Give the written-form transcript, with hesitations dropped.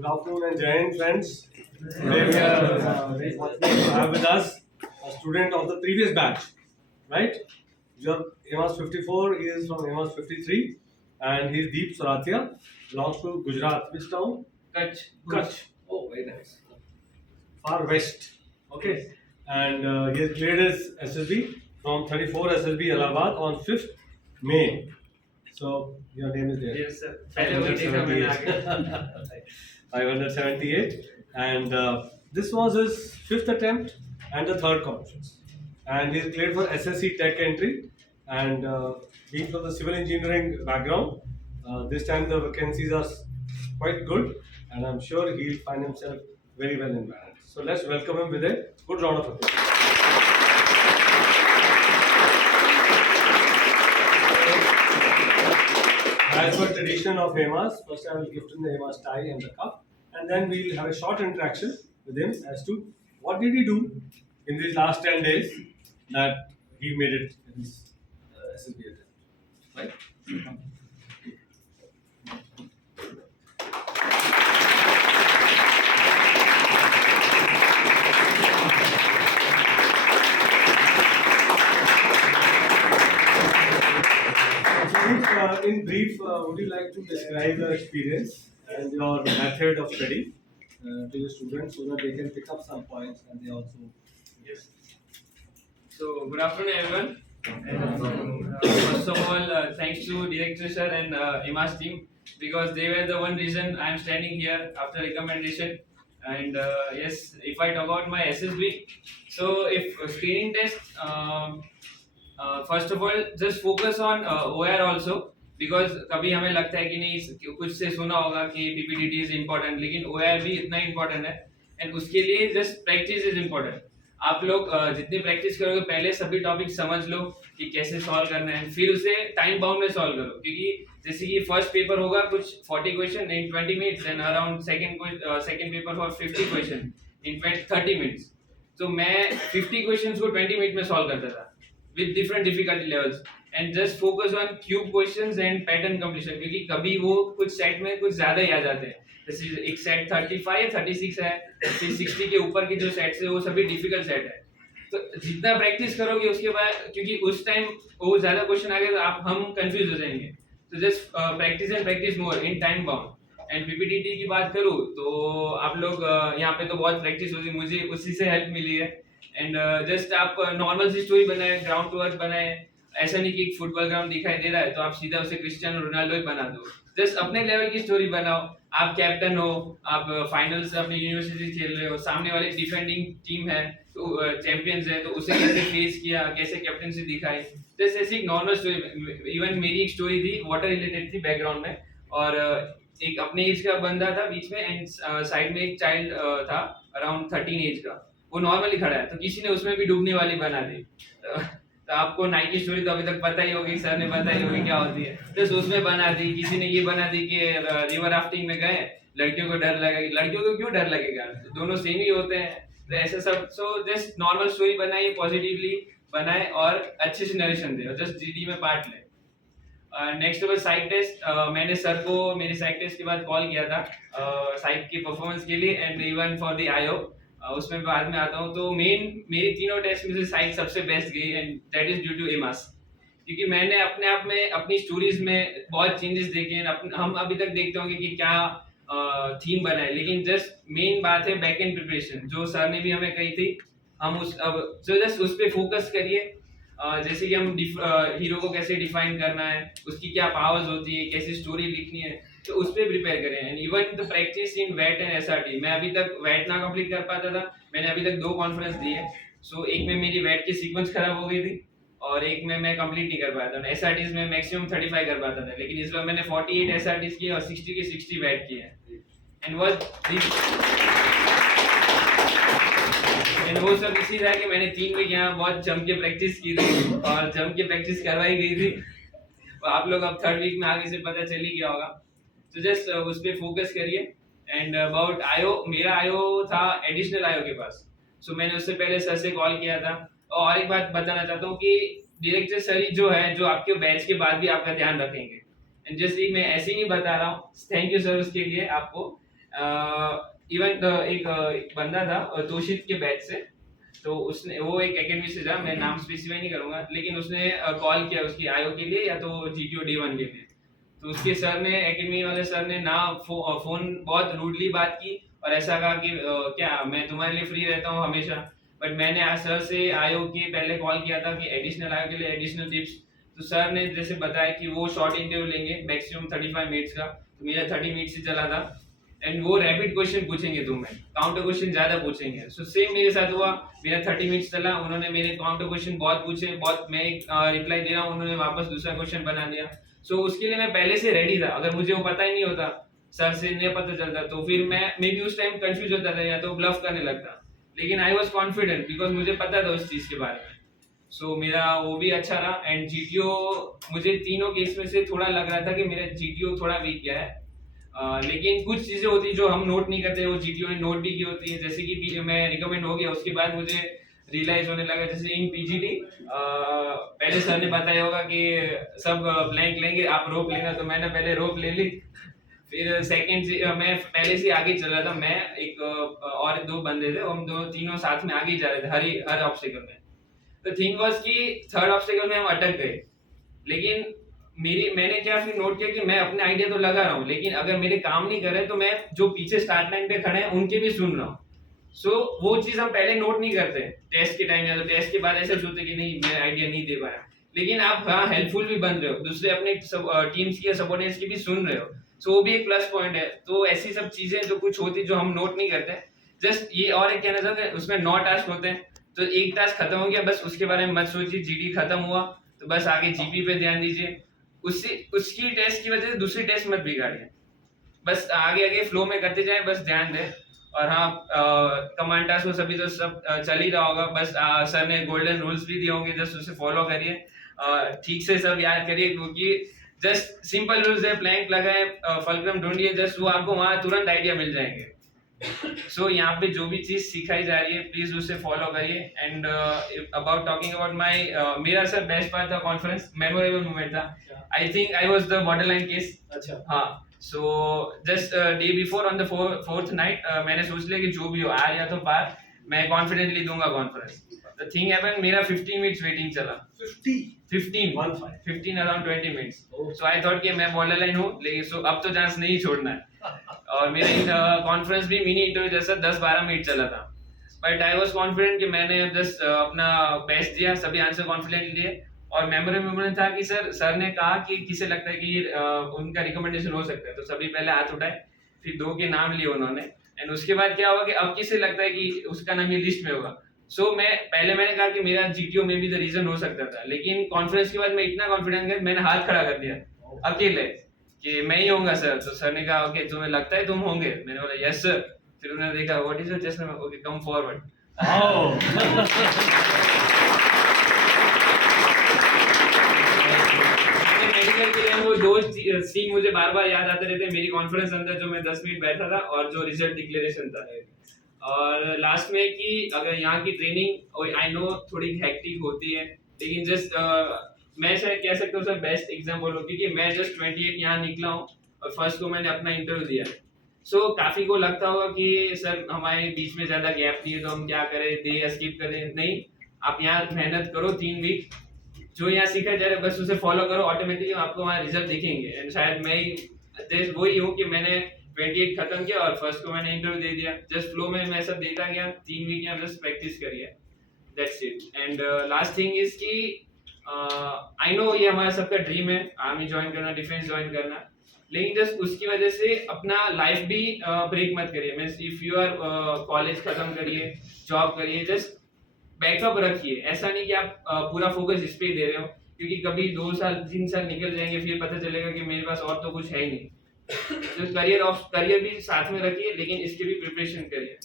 Good afternoon and Jai Hind, friends. Today we are very fortunate to have with us a student of the previous batch, right? Your AMAS 54, he is from AMAS 53, and he is Deep Sarathia, belongs to Gujarat. Which town? Kutch. Oh, very nice. Far west. Okay. And he has cleared his SSB from 34 SSB Allahabad on 5th May. So your name is there. Yes, sir. पहले वही देखा मैंने आगे. 578, and this was his 5th attempt and the 3rd conference, and he is cleared for SSC Tech Entry, and being from the civil engineering background, this time the vacancies are quite good, and I'm sure he'll find himself very well in balance. So let's welcome him with a good round of applause. As per tradition of AMAS, first I will gift him the AMAS tie and the cup, and then we will have a short interaction with him as to what did he do in these last 10 days that he made it in his SSB attempt. Right? In brief, would you like to describe your experience and your method of study to the students so that they can pick up some points and they also. Yes. So good afternoon, everyone. First of all, thanks to Director Sir and IMAS team because they were the one reason I am standing here after recommendation. And yes, if I talk about my SSB, so if screening test, first of all, just focus on OR also. Because कभी हमें लगता है कि नहीं कुछ से सुना होगा कि पीपीटीटी इज इम्पोर्टेंट लेकिन ओआर भी इतना इम्पोर्टेंट है एंड उसके लिए जस्ट प्रैक्टिस इज इम्पोर्टेंट. आप लोग जितनी प्रैक्टिस करोगे पहले सभी टॉपिक समझ लो कि कैसे सॉल्व करना है फिर उसे टाइम बाउंड में सॉल्व करो क्योंकि जैसे कि फर्स्ट पेपर होगा कुछ 40 question in 20 minutes and around second paper for 50 question in 30 minutes. तो मैं 50 क्वेश्चंस को 20 मिनट में सॉल्व करता था with different difficulty levels and just focus on cube questions and pattern completion क्योंकि कभी वो कुछ सेट में कुछ ज्यादा ही आ जाते हैं. जैसे एक सेट 35 36 है फिर 60 के ऊपर की जो सेट्स है वो सभी डिफिकल्ट सेट है. तो जितना प्रैक्टिस करोगे उसके बाद क्योंकि उस टाइम वो ज्यादा क्वेश्चन आ गए तो हम कंफ्यूज हो जाएंगे. तो just practice and practice more in time bound. And पीपीटीटी की बात करूँ तो आप लोग यहाँ पे तो बहुत प्रैक्टिस होती है मुझे उसी से हेल्प मिली है. एंड जस्ट आप नॉर्मल सी स्टोरी बनाए ग्राउंड टू अर्थ बनाए. ऐसा नहीं कि एक फुटबॉल ग्राउंड दिखाई दे रहा है तो आप सीधा उसे क्रिस्टियानो रोनाल्डो ही बना दो. जस्ट अपने लेवल की स्टोरी बनाओ. आप कैप्टन हो आप फाइनल्स अपनी यूनिवर्सिटी खेल रहे हो सामने वाली डिफेंडिंग टीम है तो चैंपियंस है तो उसे कैसे फेस किया कैसे कैप्टनसी दिखाई. जस्ट ऐसी एक नॉर्मल स्टोरी. इवन मेरी एक स्टोरी थी वाटर रिलेटेड थी बैकग्राउंड में और एक अपने एज का बंदा था बीच में एंड साइड में एक चाइल्ड था अराउंड 13 एज का. वो नॉर्मली खड़ा है तो किसी ने उसमें भी डूबने वाली बना दी. तो आपको नाइकी स्टोरी तो अभी तक पता ही होगी सर ने बताई होगी क्या होती है. तो उसमें बना दी किसी ने ये बना दी कि रिवर राफ्टिंग में गए लड़कियों को डर लगेगा. लड़कियों को क्यों डर लगेगा दोनों सेम ही होते हैं. तो ऐसे सब सो जस्ट नॉर्मल स्टोरी बनाइए पॉजिटिवली बनाए और अच्छे से नरेशन दे और जस्ट जीडी में पार्ट ले. नेक्स्ट ओवर साइक टेस्ट. मैंने सर को मेरे साइक टेस्ट के बाद कॉल किया था साइक की परफॉर्मेंस के लिए and even for the IO. उसमें बाद में आता हूँ तो मेन मेरी तीनों टेस्ट में से साइक सबसे बेस्ट गई and that is due to एमास क्योंकि मैंने अपने आप में अपनी स्टोरीज में बहुत चेंजेस देखे हैं. हम अभी तक देखते होंगे कि क्या थीम बनाए लेकिन जस्ट मेन बात है बैक एंड प्रिपरेशन जो सर ने भी हमें कही थी. हम उस अब जस्ट उस पर फोकस करिए. जैसे कि हम हीरो को कैसे डिफाइन करना है उसकी क्या पावर्स होती है कैसी स्टोरी लिखनी है तो उस पर प्रिपेयर करें. And even the practice in वैट एंड एसआरटी. मैं अभी तक वैट ना कंप्लीट कर पाता था. मैंने अभी तक 2 कॉन्फ्रेंस दी है. सो एक में मेरी वैट की सीक्वेंस खराब हो गई थी और एक में मैं कंप्लीट नहीं कर पाया था. एसआरटीज में मैक्सिमम 35 कर पाता था लेकिन इस बार मैंने 48 एसआरटीज किए और 60 के 60 वैट किए हैं. एंड वो सब इसी था कि मैंने 3 वीक यहाँ बहुत जम के प्रैक्टिस की थी और जम के प्रैक्टिस करवाई गई थी. आप लोग अब 3rd वीक में आगे से पता चल ही गया होगा. तो जस्ट उस पर फोकस करिए. एंड अबाउट आईओ मेरा आईओ था एडिशनल आईओ के पास. सो मैंने उससे पहले सर से कॉल किया था. और एक बात बताना चाहता हूँ कि डायरेक्टर सर जो है जो आपके बैच के बाद भी आपका ध्यान रखेंगे. एंड जस्ट मैं ऐसे ही नहीं बता रहा हूँ. थैंक यू सर उसके लिए आपको. इवन एक बंदा था तोशित के बैच से, तो उसने वो एक एकेडमी से जा, मैं नाम स्पेसिफाई नहीं करूंगा, लेकिन उसने कॉल किया उसकी आईओ के लिए या तो जीटीओ D1 के लिए। तो उसके सर ने, एकेडमी वाले सर ने ना फोन बहुत रूडली बात की और ऐसा कहा कि क्या मैं तुम्हारे लिए फ्री रहता हूँ हमेशा, बट मैंने आज सर से आईओ के पहले कॉल किया था कि एडिशनल आईओ के लिए एडिशनल टिप्स। तो सर ने जैसे बताया कि वो शॉर्ट इंटरव्यू लेंगे मैक्सिमम 35 मिनट्स का, तो मेरा 30 मिनट से चला था। एंड वो रैपिड क्वेश्चन पूछेंगे तुम्हें, काउंटर क्वेश्चन ज्यादा पूछेंगे। सो सेम मेरे साथ हुआ, मेरा 30 मिनट्स चला, उन्होंने मेरे काउंटर क्वेश्चन बहुत पूछे, बहुत मैं एक रिप्लाई दे रहा हूँ, उन्होंने वापस दूसरा क्वेश्चन बना दिया। सो उसके लिए मैं पहले से रेडी था, अगर मुझे वो पता ही नहीं होता, सर से नहीं पता चलता, तो फिर मैं मे बी उस टाइम कंफ्यूज होता था या तो ब्लफ करने लगता, लेकिन आई वॉज कॉन्फिडेंट बिकॉज मुझे पता था उस चीज के बारे में। सो मेरा वो भी अच्छा रहा। एंड जीटीओ मुझे तीनों केस में से थोड़ा लग रहा था कि मेरा जीटीओ थोड़ा वीक गया है, लेकिन कुछ चीजें होती जो हम नोट नहीं करते वो जीटीओ ने नोट भी की होती है, जैसे कि मैं रिकमेंड हो गया उसके बाद मुझे रियलाइज होने लगा, जैसे इन पीजीडी पहले सर ने बताया होगा कि सब ब्लैंक लेंगे, आप रोप लेना, तो मैंने पहले रोप ले ली। फिर सेकंड मैं पहले से आगे चल रहा था, मैं एक और दो बंदे थे, हम दोनों तीनों साथ में आगे जा रहे थे हर ऑब्स्टिकल में। तो थिंग वाज कि थर्ड ऑब्स्टिकल में हम अटक गए, लेकिन मैंने क्या फिर नोट किया कि मैं अपने आइडिया तो लगा रहा हूँ, लेकिन अगर मेरे काम नहीं कर रहे तो मैं जो पीछे स्टार्ट लाइन पे खड़े हैं उनके भी सुन रहा हूँ। सो वो चीज हम पहले नोट नहीं करते टेस्ट के टाइम, या तो टेस्ट के बाद ऐसे सोचते कि नहीं मैं आइडिया नहीं दे पाया, लेकिन आप हाँ हेल्पफुल भी बन रहे हो, दूसरे अपने टीम्स की या सबऑर्डिनेट्स की भी सुन रहे हो, सो वो भी एक प्लस पॉइंट है। तो ऐसी सब चीजें जो कुछ होती जो हम नोट नहीं करते। जस्ट ये और एक कहना चाहूँगा, उसमें 9 टास्क होते हैं, तो एक टास्क खत्म हो गया बस उसके बारे में मत सोचिए, जीडी खत्म हुआ तो बस आगे जीपी पे ध्यान दीजिए, उसकी टेस्ट की वजह से दूसरी टेस्ट मत बिगाड़िए, बस आगे आगे फ्लो में करते जाएं, बस ध्यान दें। और हाँ, कमांड टास्क को सभी तो सब चल ही रहा होगा, बस सर ने गोल्डन रूल्स भी दिए होंगे, जस्ट उसे फॉलो करिए, ठीक से सब याद करिए, क्योंकि जस्ट सिंपल रूल्स है, प्लैंक लगाए, फलक्रम ढूंढिए, जस्ट वो आपको वहां तुरंत आइडिया मिल जाएंगे। सो यहाँ पे जो भी चीज सिखाई जा रही है प्लीज उसे फॉलो करिए। And about talking about my, मेरा सर बेस्ट पार्ट था कॉन्फ्रेंस, मेमोरेबल मोमेंट था, I think I was the borderline case. अच्छा हाँ, so just day before on the fourth night मैंने सोच लिया कि जो भी हो आ या तो पार, मैं कॉन्फिडेंटली दूंगा कॉन्फ्रेंस। द थिंग हैपेंड, मेरा 15 मिनट्स वेटिंग चला, 15 around 20 minutes. So I thought कि मैं बॉर्डर लाइन हूँ, लेकिन सो अब तो चांस नहीं छोड़ना है। और मेरा कॉन्फ्रेंस भी मिनी इंटरव्यू जैसा 10-12 मिनट चला था, बट आई वाज कॉन्फिडेंट कि मैंने जस्ट अपना बेस्ट दिया, सभी आंसर कॉन्फिडेंट दिए। और मेमोरेबल था कि सर ने कहा कि किसे लगता है कि उनका रिकमेंडेशन हो सकता है, तो सभी पहले हाथ उठाए, फिर 2 के नाम लिए उन्होंने। एंड उसके बाद क्या हुआ कि अब किसे लगता है कि उसका नाम ये लिस्ट में होगा। सो मैंने कहा कि मेरा जीटीओ में भी द रीजन हो सकता था, लेकिन कॉन्फ्रेंस के बाद मैं इतना कॉन्फिडेंट गया, मैंने हाथ खड़ा कर दिया अकेले कि मैं ही होऊंगा सर। तो सर ने कहा ओके तुम्हें लगता है तुम होंगे, मैंने बोला यस सर। फिर उन्होंने देखा what is your chest number, okay come forward. Medical के लिए वो 2 सीन मुझे बार बार याद आते रहते हैं, मेरी कॉन्फ्रेंस अंदर जो मैं 10 मिनट बैठा था और जो रिजल्ट डिक्लेरेशन था। और लास्ट में कि अगर यहाँ की ट्रेनिंग आई नो थोड़ी हेक्टिक होती है, लेकिन जस्ट मैं शायद कह सकता हूँ सर बेस्ट एग्जाम्पल हो, क्योंकि मैं जस्ट 28 यहाँ निकला हूँ और फर्स्ट को मैंने अपना इंटरव्यू दिया। सो काफी को लगता होगा कि सर हमारे बीच में ज्यादा गैप नहीं है तो हम क्या करें, दे स्किप करें। नहीं, आप यहाँ मेहनत करो 3 वीक, जो यहाँ सीखा जा रहा है बस उसे फॉलो करो, ऑटोमेटिकली आपको वहाँ रिजल्ट दिखेंगे। एंड शायद मैं ही वही हूँ कि मैंने 28 खत्म किया और फर्स्ट को मैंने इंटरव्यू दे दिया, जस्ट फ्लो में मैं सब देता गया। 3 वीक यहाँ जस्ट प्रैक्टिस करिए, that's it. And last thing is कि आई नो ये हमारा सबका ड्रीम है आर्मी ज्वाइन करना, डिफेंस ज्वाइन करना, लेकिन जस्ट उसकी वजह से अपना लाइफ भी ब्रेक मत करिए। Means if you are college खत्म करिए, जॉब करिए, जस्ट बैकअप रखिए। ऐसा नहीं कि आप पूरा फोकस इस पे ही दे रहे हो, क्योंकि कभी 2 साल 3 साल निकल जाएंगे, फिर पता चलेगा कि मेरे पास और तो कुछ है ही नहीं। तो करियर भी साथ में रखिए, लेकिन इसकी भी प्रिपरेशन करिए।